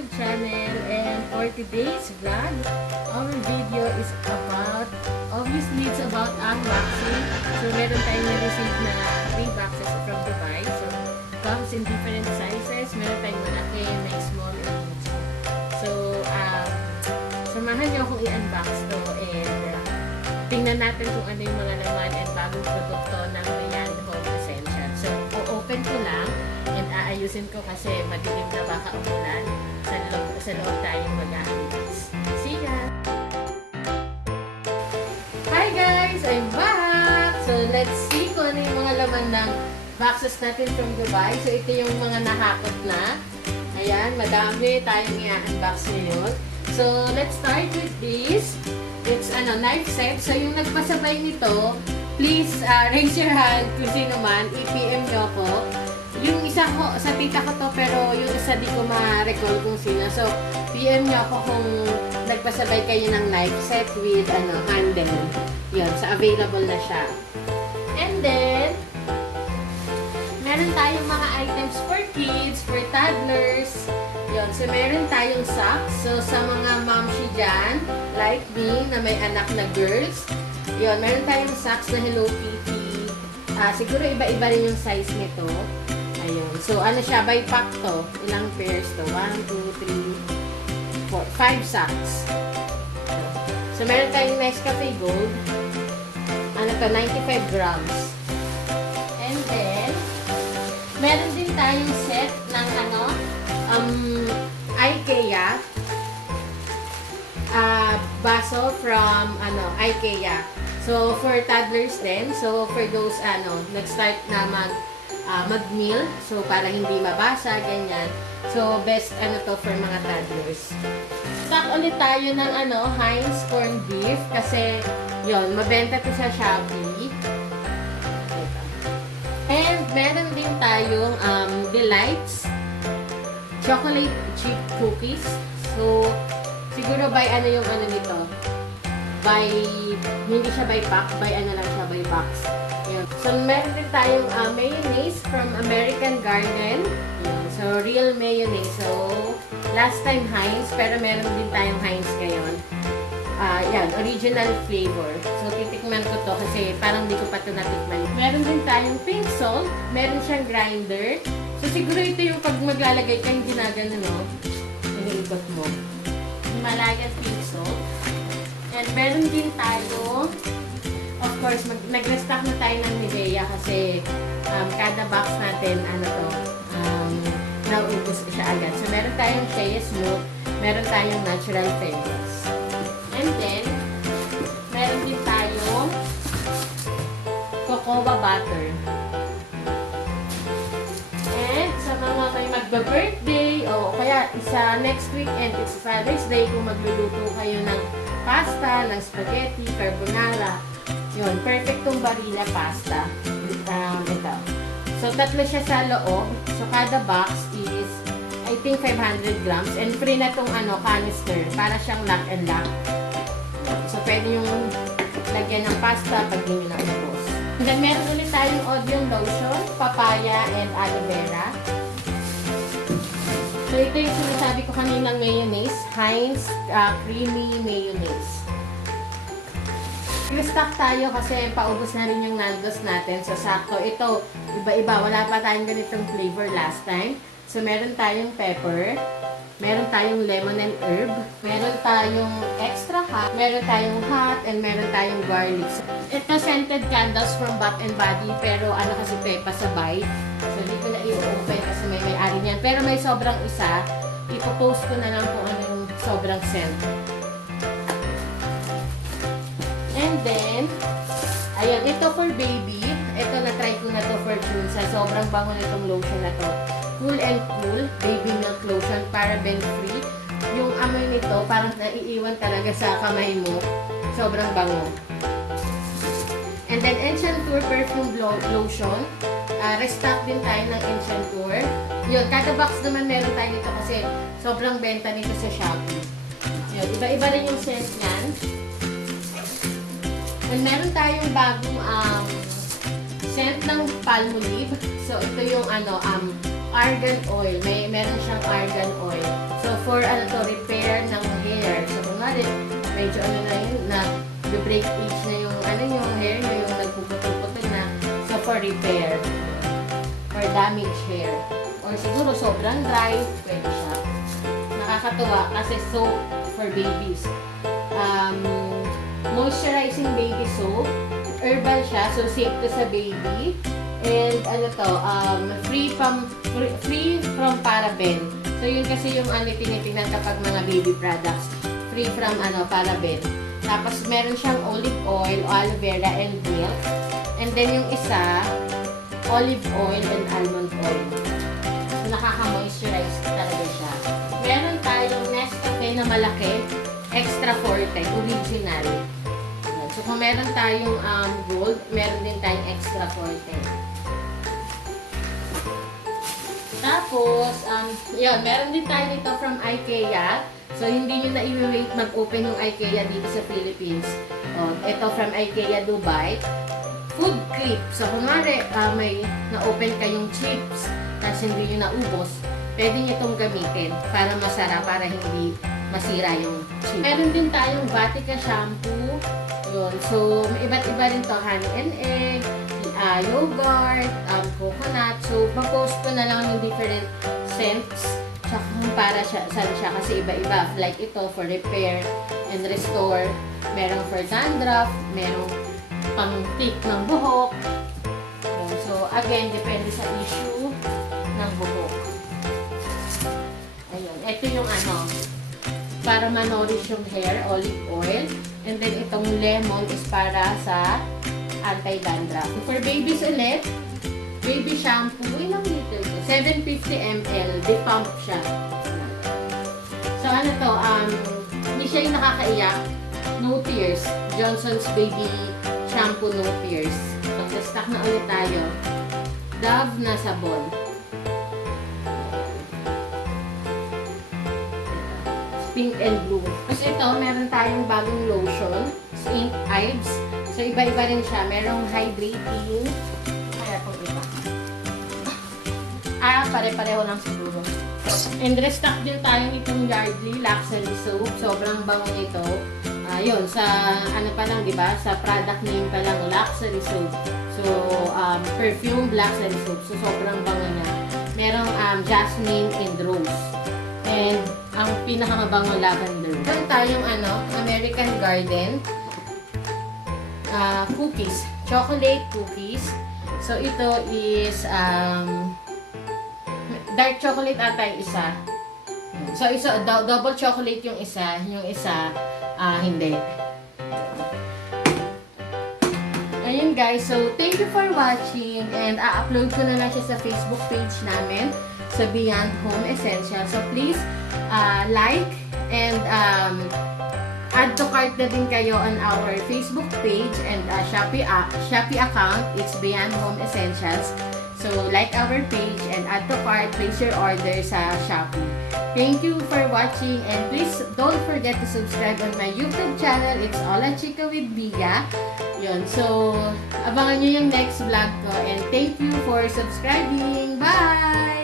YouTube channel, and for today's vlog, our video is about, obviously it's about unboxing. So meron tayong na-receive na 3 boxes from Dubai. So comes in different sizes. Meron tayong malaki, may small, and medium. So samahan niyo akong i-unbox to, and tingnan natin kung ano yung mga laman and bagong produkto ng Beyond Home Essentials. So o-open ko lang and aayusin ko kasi madilim na baka umulan. Sa loob tayong mag-unbox. See ya! Hi guys! I'm back! So let's see kung ano yung mga laman ng boxes natin from Dubai. So ito yung mga nahakot na. Ayan, madami tayong i-unbox ngayon. So let's start with this. It's knife set. So yung nagpasabay nito, please raise your hand kung sino man. I-PM nyo ako. Yung isa ko, sa tita ko to, pero yung isa di ko ma-recall kung sino. So, PM nyo ako kung nagpasabay kayo ng knife set with handle. Yun, so available na siya. And then, meron tayong mga items for kids, for toddlers. Yun, so meron tayong socks. So, sa mga momshi dyan, like me, na may anak na girls. Yun, meron tayong socks na Hello Kitty. Siguro iba-iba rin yung size nito. Ayun. So, siya, by pack to. Ilang pairs to? 1, 2, 3, 4, 5 socks. So, meron tayong Nescafe Gold. 95 grams. And then, meron din tayong set ng IKEA. Baso from, IKEA. So, for toddlers din. So, for those, nag-start na mag-meal. So, para hindi mabasa, ganyan. So, best, to for mga toddlers. Stock ulit tayo ng, Heinz corned beef. Kasi, yon mabenta to sa Shopee. And, meron din tayong, Delights. Chocolate chip cookies. So, siguro by, yung nito. By, hindi siya by pack. By, lang siya, by box. Yun. So, meron din tayong mayonnaise from American Garden. Yun. So, real mayonnaise. So, last time Heinz, pero meron din tayong Heinz ngayon. Yan, original flavor. So, titikman ko to kasi parang di ko pa ito natikman. Meron din tayong pink salt. Meron siyang grinder. So, siguro ito yung pag maglalagay ka, hindi na gano'n, no? Iniikot mo. Himalayan pink salt. And meron din tayo, of course, nag-restock na tayo ng Nivea kasi kada box natin, naubos siya agad. So, meron tayong Shea Smooth, meron tayong Natural Fragrance. And then, meron din tayong Cocoa Butter. And, sa mga kayo magba-birthday, o kaya isa next weekend, it's Father's Day, kung magluluto kayo ng pasta, ng spaghetti, carbonara. Yun, perfect tong Barilla Pasta. Ito. So, 3 siya sa loob. So, kada box is, I think, 500 grams. And free na tong canister. Para siyang lock and lock. So, pwede yung lagyan ng pasta pag hindi nyo naubos. And then, meron ulit tayong Odeon Lotion, papaya, and aloe vera. So, ito yung sinasabi ko kaninang mayonnaise. Heinz creamy mayonnaise. Restock tayo kasi paubos na rin yung Nando's natin. So, sakto. Ito, iba-iba. Wala pa tayong ganitong flavor last time. So, meron tayong pepper. Meron tayong lemon and herb. Meron tayong extra hot. Meron tayong hot. And meron tayong garlic. So, ito, scented candles from Bath and Body. Pero, kasi pepa sabay. So, di ko na i-open kasi may-ari niyan. Pero may sobrang isa. Ipopost ko na lang kung ano yung sobrang scent. And then, ayan, ito for baby. Ito, na-try ko na to for June. Sobrang bango nitong lotion na to. Cool and Cool Baby Milk Lotion, paraben free. Yung amoy nito, parang naiiwan talaga sa kamay mo. Sobrang bango. And then, Enchanteur Perfumed Lotion. Restock din tayo ng Enchanteur. Yun, kada box naman meron tayo nito kasi sobrang benta nito sa Shopee. Yun, iba-iba rin yung scent niyan. And meron tayong bagong scent ng Palmolive. So, ito yung argan oil. Meron siyang argan oil. So, for ano to, repair ng hair. So, kunwari, medyo ano na yun, break age na yung ano yung hair nyo, yung nagpuputol-putol na. So, for repair. For damaged hair. Or siguro sobrang dry, pwede siya. Nakakatuwa kasi soap for babies. Moisturizing baby soap. Herbal siya, so safe to sa baby. And ano to, free from paraben. So yun kasi yung ano tinitingnan kapag mga baby products. Free from paraben. Tapos meron siyang olive oil, aloe vera, and milk. And then yung isa, olive oil and almond oil. So nakaka-moisturize talaga siya. Meron tayong Nescafe na malaki, extra forte, original. So kung meron tayong gold, meron din tayong extra forte. Tapos, yun, meron din tayo nito from IKEA. So, hindi nyo na i-wait mag-open yung IKEA dito sa Philippines. Ito from IKEA Dubai. Food clip. So, kunwari, may na-open kayong chips, tapos hindi nyo naubos, pwede nyo itong gamitin para masarap, para hindi masira yung chips. Meron din tayong Vatika Shampoo. Yun. So, iba't iba rin to. Honey and egg, yogurt, coconut. So, pa-post ko na lang yung different scents. Tsaka kung para saan siya. Kasi iba-iba. Like ito, for repair and restore. Merong for dandruff. Merong pang-tick ng buhok. So, again, depende sa issue ng buhok. Ayun. Ito yung para ma-nourish yung hair, olive oil. And then, itong lemon is para sa anti-dandruff. For babies ulit, baby shampoo, ilang liter? 750 ml. Di-pump siya. So, ano to? Hindi siya yung nakakaiyak. No tears. Johnson's Baby Shampoo No Tears. So, stock na ulit tayo. Dove na sabon. Pink and blue. Tapos ito, meron tayong bagong lotion. Ives. So, iba-iba rin siya. Merong hydrating. Kaya itong iba. Pare-pareho lang siguro. And restock din tayo itong Yardley Luxury Soap. Sobrang bango nito. Yun, sa pa lang, di ba? Sa product name pa lang, Luxury Soap. So, Perfumed Luxury Soap. So, sobrang bango niya. Merong jasmine and rose. And, ang pinakamabango lavender. Meron tayong American Garden cookies. Chocolate cookies. So, ito is dark chocolate ata yung isa. So, double chocolate yung isa. Yung isa, hindi. Ayun guys. So, thank you for watching. And, upload ko na lang siya sa Facebook page namin. Sa Beyond Home Essentials. So, please, like and add to cart na din kayo on our Facebook page and Shopee account. It's Beyond Home Essentials. So, like our page and add to cart. Place your order sa Shopee. Thank you for watching and please don't forget to subscribe on my YouTube channel. It's Hola Chica with Bia. Yun. So, abangan nyo yung next vlog ko and thank you for subscribing. Bye!